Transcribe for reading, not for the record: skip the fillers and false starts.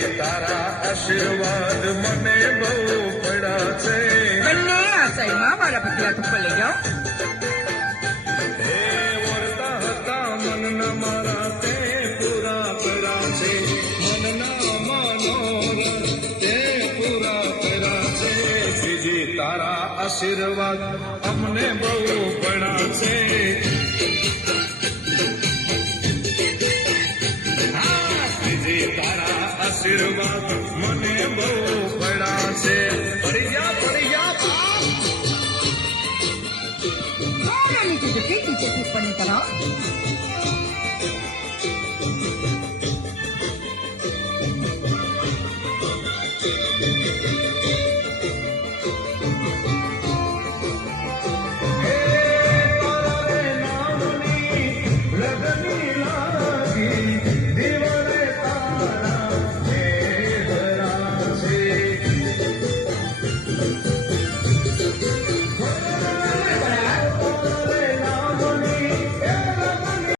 તારા આશીર્વાદ મને બહુ પડ્યા છે. બંને આ સાઈડમાં મારા પતિયા ઉપર લઈ જાઓ. હે વરતા હતા મનના મારા તે પૂરા કર્યા છે. મનના મનોરથ તે પૂરા કર્યા છે. શ્રીજી તારા આશીર્વાદ અમને બહુ પડ્યા છે. તારા આશીર્વાદ મને બહુ પડ્યા છે. પડી ગયા Ahora mi tutuki, tutuki, ponítelo.